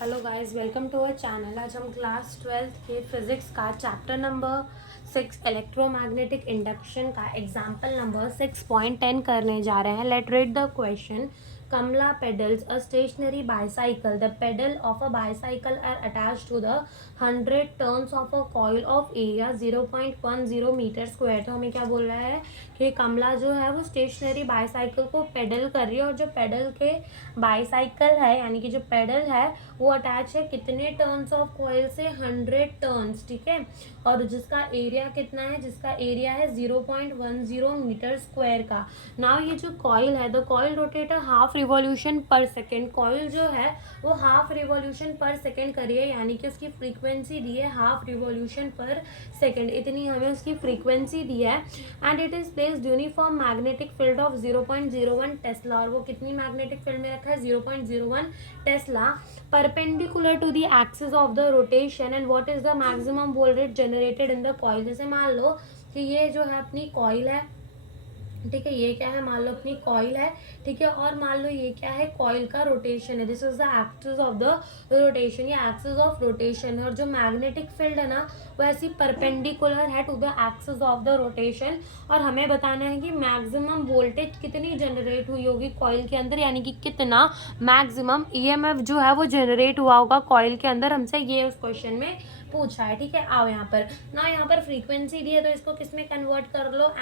Hello guys, welcome to our channel. आज हम class 12th के फिजिक्स का चैप्टर नंबर 6 इलेक्ट्रोमैग्नेटिक इंडक्शन का एग्जाम्पल नंबर 6.10 करने जा रहे हैं। Let read the question. Kamla pedals a stationary bicycle. The pedal of a bicycle are attached to the 100 turns of a coil of area 0.10 metre square. तो हमें क्या बोल रहा है कि कमला जो है वो स्टेशनरी बाईसाइकिल को पेडल कर रही है और जो पेडल के बाईसाइकिल है यानी कि जो पेडल है वो अटैच है कितने टर्न्स ऑफ कॉइल से 100 टर्न्स, ठीक है। और जिसका एरिया कितना है, जिसका एरिया है 0.10 मीटर स्क्वायर का। नाउ ये जो कॉइल है, the coil rotate half revolution पर सेकेंड। कॉइल जो है वो हाफ रिवॉल्यूशन पर सेकेंड कर रही है यानी कि उसकी फ्रीक्वेंसी दी है हाफ रिवॉल्यूशन पर सेकेंड, इतनी हमें उसकी फ्रीक्वेंसी दी है। And it is placed uniform magnetic field of 0.01 tesla. और वो कितनी मैग्नेटिक फील्ड में रखा है, 0.01 tesla, perpendicular to the axis of the rotation. And what is the maximum voltage generated in the coil. जैसे मान लो कि ये जो है अपनी कॉइल है, ठीक है, ये क्या है, मान लो अपनी कॉइल है, ठीक है, और मान लो ये क्या है, कॉइल का रोटेशन है। This is the axis of the rotation, ये एक्सिस ऑफ रोटेशन है। और जो मैग्नेटिक फील्ड है ना वो ऐसी परपेंडिकुलर है to the axis of the rotation. और हमें बताना है कि मैक्सिमम वोल्टेज कितनी जनरेट हुई होगी कॉइल के अंदर, यानी कि कितना मैक्सिमम ईएमएफ जो है वो जनरेट हुआ होगा कॉइल के अंदर। हमसे ये उस क्वेश्चन में पूछा है, ठीक है। आओ यहाँ पर ना, यहाँ पर फ्रीक्वेंसी दी है तो इसको किस में कन्वर्ट कर लो,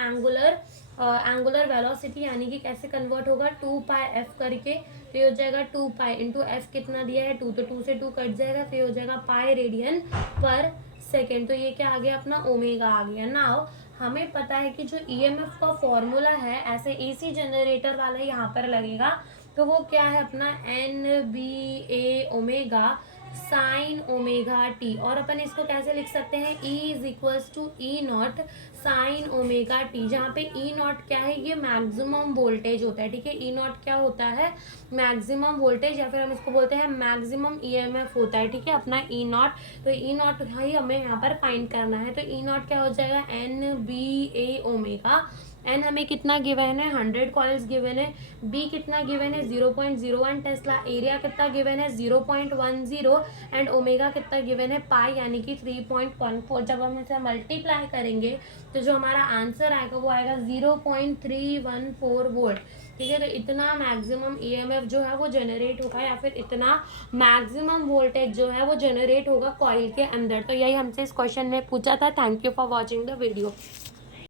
एंगुलर वेलोसिटी, यानी कि कैसे कन्वर्ट होगा, 2πf करके। तो ये हो जाएगा 2π इंटू एफ, कितना दिया है 2, तो 2 से 2 कट जाएगा, तो ये हो जाएगा पाई रेडियन पर सेकेंड। तो ये क्या आ गया, अपना ओमेगा आ गया। नाउ हमें पता है कि जो ईएमएफ का फॉर्मूला है ऐसे एसी जनरेटर वाला यहाँ पर लगेगा, तो वो क्या है अपना NBA omega sine omega t. और अपन इसको कैसे लिख सकते हैं, E is equals to E naught sine omega t, जहाँ पे ई नॉट क्या है, ये मैक्सिमम वोल्टेज होता है, ठीक है। ई नॉट क्या होता है, मैक्सिमम वोल्टेज, या फिर हम इसको बोलते हैं मैक्सिमम ईएमएफ होता है, ठीक है, अपना ई नॉट। तो ई नॉट ही हमें यहाँ पर फाइंड करना है। तो ई नॉट क्या हो जाएगा, NBA ओमेगा। एन हमें कितना गिवन है, 100 कॉइल्स गिवन है। बी कितना गिवन है, 0.01 टेस्ला। एरिया कितना गिवन है, 0.10। एंड ओमेगा कितना गिवन है, पाई, यानी कि 3.14। जब हम इसे मल्टीप्लाई करेंगे तो जो हमारा आंसर आएगा वो आएगा 0.314 वोल्ट, ठीक है। तो इतना मैक्सिमम ईएमएफ जो है वो जनरेट होगा, या फिर इतना मैक्सिमम वोल्टेज जो है वो जनरेट होगा कॉइल के अंदर। तो यही हमसे इस क्वेश्चन में पूछा था। Thank you for watching the video.